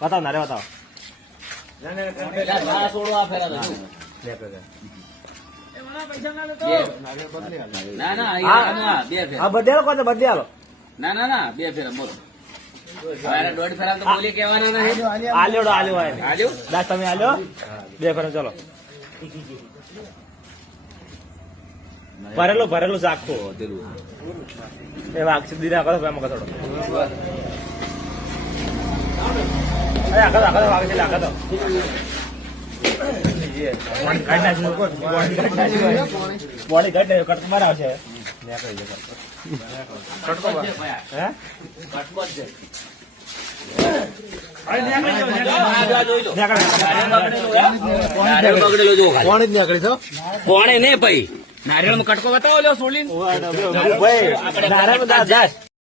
બતાવ ના રે બતાવો બદલે બદલે ના બે ફેરા બોલો દોઢ ફેરા તો બોલી કેવાના નહીં આલ્યો દાસ તમે આલ્યો બે ફેરા ચલો ભરેલું આખું એ વાઘ સીધી ના કરો એમાં થોડો વાઘ છે લાગતો બોડી કટ મારા આવશે કોણે ને ભાઈ નારિયેળ માં કટકો બતાવો લો સોલી નારિયેળ